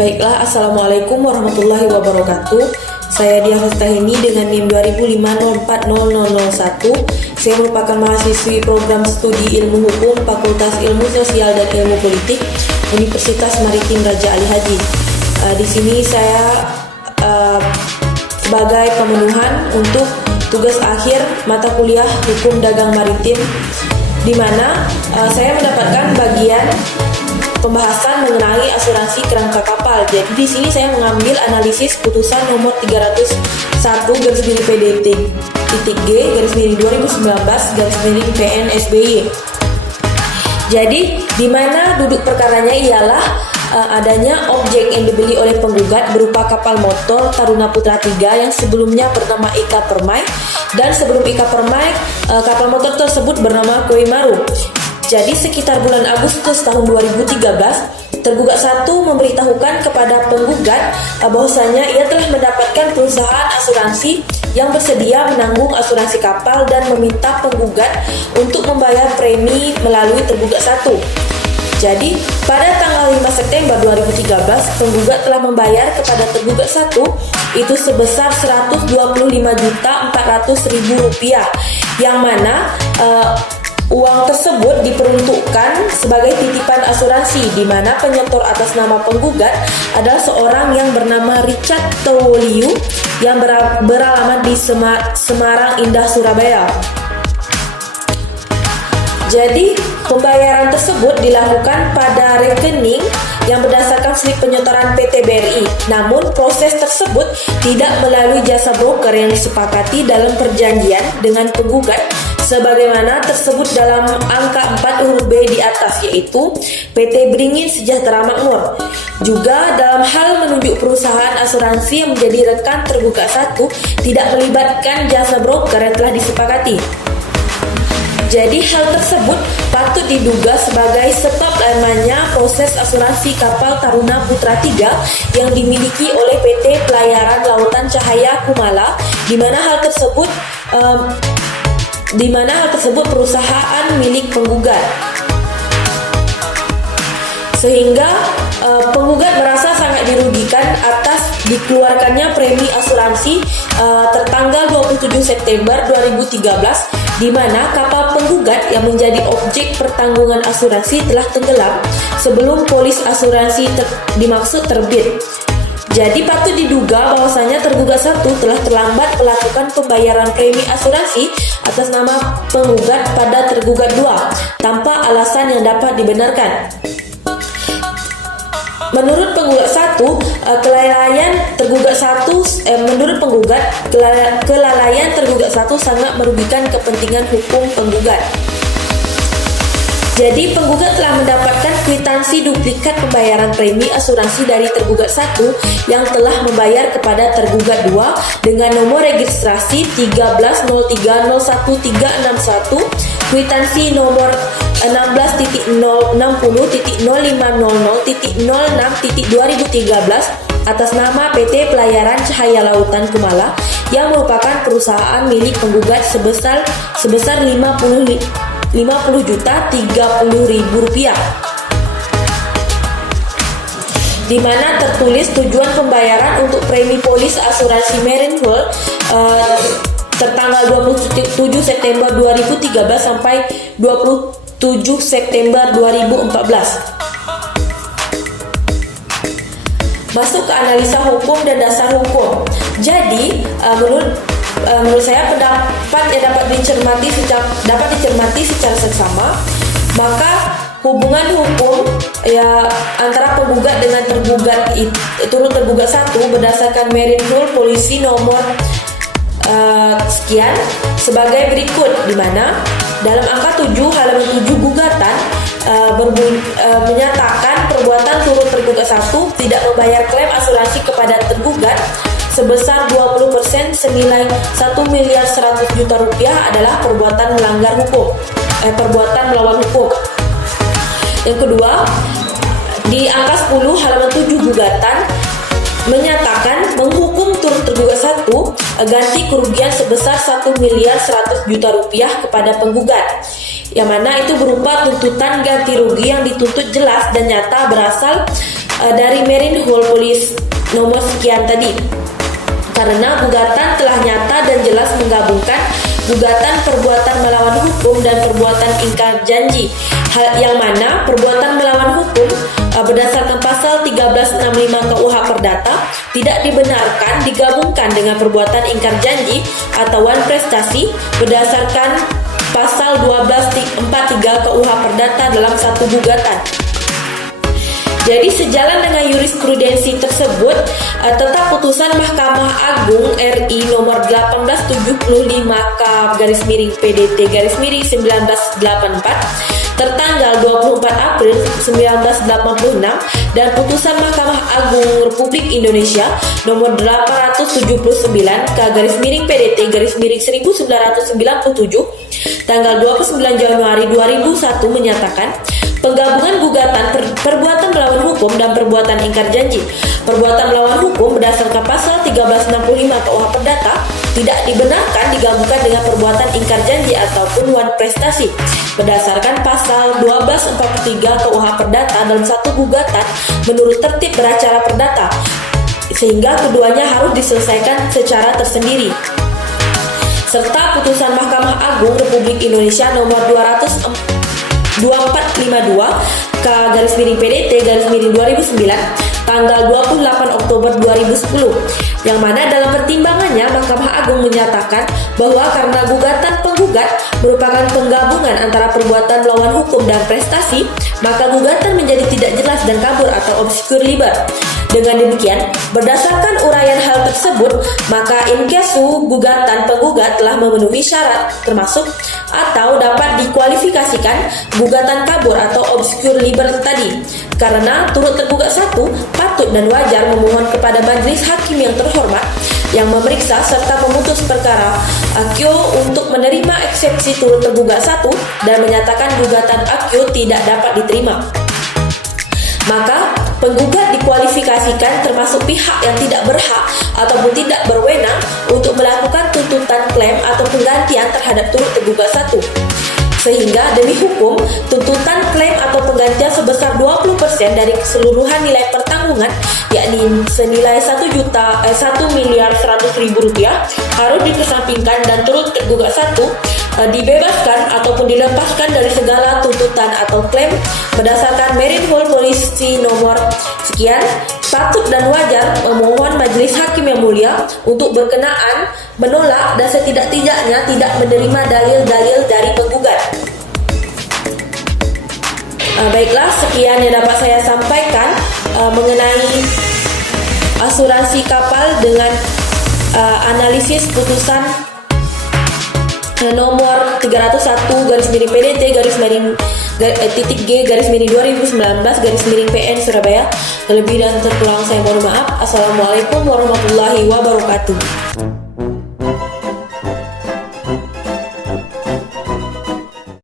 Baiklah, Assalamualaikum warahmatullahi wabarakatuh. Saya Diah Hostahini dengan NIM 2005040001. Saya merupakan mahasiswi program studi Ilmu Hukum Fakultas Ilmu Sosial dan Ilmu Politik Universitas Maritim Raja Ali Haji. Di sini saya sebagai pemenuhan untuk tugas akhir mata kuliah Hukum Dagang Maritim, di mana saya mendapatkan bagian pembahasan mengenai asuransi kerangka kapal. Jadi di sini saya mengambil analisis putusan nomor 301/PDT-G/2019/PN-SBY. Jadi di mana duduk perkaranya ialah adanya objek yang dibeli oleh penggugat berupa kapal motor Taruna Putra 3 yang sebelumnya bernama Ika Permai, dan sebelum Ika Permai kapal motor tersebut bernama Koimaru. Jadi sekitar bulan Agustus tahun 2013, tergugat 1 memberitahukan kepada penggugat bahwasanya ia telah mendapatkan perusahaan asuransi yang bersedia menanggung asuransi kapal dan meminta penggugat untuk membayar premi melalui tergugat 1. Jadi pada tanggal 5 September 2013, penggugat telah membayar kepada tergugat 1 itu sebesar Rp125.400.000, yang mana uang tersebut diperuntukkan sebagai titipan asuransi, di mana penyetor atas nama penggugat adalah seorang yang bernama Richard Towoliu yang beralamat di Semarang Indah, Surabaya. Jadi pembayaran tersebut dilakukan pada rekening yang berdasarkan slip penyetoran PT BRI. Namun proses tersebut tidak melalui jasa broker yang disepakati dalam perjanjian dengan penggugat sebagaimana tersebut dalam angka 4 huruf B di atas, yaitu PT Beringin Sejahtera Makmur. Juga dalam hal menunjuk perusahaan asuransi yang menjadi rekan tergugat 1 tidak melibatkan jasa broker yang telah disepakati. Jadi hal tersebut patut diduga sebagai sebab lamanya proses asuransi kapal Taruna Putra 3 yang dimiliki oleh PT Pelayaran Lautan Cahaya Kumala, di mana hal tersebut perusahaan milik penggugat. Sehingga penggugat merasa sangat dirugikan atas dikeluarkannya premi asuransi tertanggal 27 September 2013, di mana kapal penggugat yang menjadi objek pertanggungan asuransi telah tenggelam sebelum polis asuransi dimaksud terbit. Jadi patut diduga bahwasanya tergugat 1 telah terlambat melakukan pembayaran premi asuransi atas nama penggugat pada tergugat 2 tanpa alasan yang dapat dibenarkan. Menurut penggugat 1, kelalaian tergugat 1 sangat merugikan kepentingan hukum penggugat. Jadi penggugat telah mendapatkan kwitansi duplikat pembayaran premi asuransi dari tergugat 1 yang telah membayar kepada tergugat 2 dengan nomor registrasi 13030131, kwitansi nomor 16.060.0500.06.2013 atas nama PT Pelayaran Cahaya Lautan Kumala yang merupakan perusahaan milik penggugat sebesar Rp50.030.000, di mana tertulis tujuan pembayaran untuk premi polis asuransi Marine Hull tertanggal 27 September 2013 sampai 27 September 2014. Masuk ke analisa hukum dan dasar hukum. Jadi menurut saya pendapat yang dapat dicermati secara seksama, maka hubungan hukum antara penggugat dengan turut tergugat 1 berdasarkan Marine Hull polisi nomor sekian sebagai berikut, di mana dalam angka 7 halaman 7 gugatan menyatakan perbuatan turut tergugat 1 tidak membayar klaim asuransi kepada tergugat sebesar 20% senilai Rp1.100.000.000 adalah perbuatan melanggar hukum, perbuatan melawan hukum. Yang kedua, di angka 10 halaman 7 gugatan menyatakan menghukum turut tergugat 1 ganti kerugian sebesar Rp1.100.000.000 kepada penggugat, yang mana itu berupa tuntutan ganti rugi yang dituntut jelas dan nyata berasal dari Marine Hull Police nomor sekian tadi. Karena gugatan telah nyata dan jelas menggabungkan gugatan perbuatan melawan hukum dan perbuatan ingkar janji, hal yang mana perbuatan melawan hukum berdasarkan pasal 1365 KUH Perdata tidak dibenarkan digabungkan dengan perbuatan ingkar janji atau wan prestasi berdasarkan pasal 1243 KUH Perdata dalam satu gugatan. Jadi sejalan dengan jurisprudensi tersebut, tetap putusan Mahkamah Agung RI nomor 1870/PDT-1984 tertanggal 24 April 1986 dan putusan Mahkamah Agung Republik Indonesia nomor 870/PDT-1997 tanggal 29 Januari 2001 menyatakan penggabungan gugatan perbuatan melawan hukum dan perbuatan ingkar janji. Perbuatan melawan hukum berdasarkan pasal 1365 KUH Perdata tidak dibenarkan digabungkan dengan perbuatan ingkar janji ataupun wan prestasi berdasarkan pasal 1243 KUH Perdata dalam satu gugatan menurut tertib beracara perdata, sehingga keduanya harus diselesaikan secara tersendiri. Serta putusan Mahkamah Agung Republik Indonesia nomor 2452/PDT-2009 tanggal 28 Oktober 2010, yang mana dalam pertimbangannya Mahkamah Agung menyatakan bahwa karena gugatan penggugat merupakan penggabungan antara perbuatan melawan hukum dan prestasi, maka gugatan menjadi tidak jelas dan kabur atau obscur liber. Dengan demikian, berdasarkan uraian hal tersebut, maka in casu gugatan penggugat telah memenuhi syarat termasuk atau dapat dikualifikasikan gugatan kabur atau obscur liber tadi. Karena turut tergugat satu patut dan wajar memohon kepada majelis hakim yang terhormat yang memeriksa serta memutus perkara AKIO untuk menerima eksepsi turut tergugat satu dan menyatakan gugatan AKIO tidak dapat diterima. Maka penggugat dikualifikasikan termasuk pihak yang tidak berhak ataupun tidak berwenang untuk melakukan tuntutan klaim atau penggantian terhadap turut tergugat satu. Sehingga demi hukum, tuntutan klaim atau penggantian sebesar 20% dari keseluruhan nilai pertanggungan, yakni senilai 1.100.000.000 rupiah harus dikesampingkan dan turut tergugat satu dibebaskan ataupun dilepaskan dari segala tuntutan atau klaim berdasarkan Marine Hull Police nomor sekian. Patut dan wajar memohon majelis hakim yang mulia untuk berkenaan menolak dan setidak-tidaknya tidak menerima dalil-dalil dari penggugat. Baiklah, sekian yang dapat saya sampaikan mengenai asuransi kapal dengan analisis putusan nomor 301/PDT-G/2019/PN Surabaya. Terlebih dan terkurang saya mohon maaf. Assalamualaikum warahmatullahi wabarakatuh.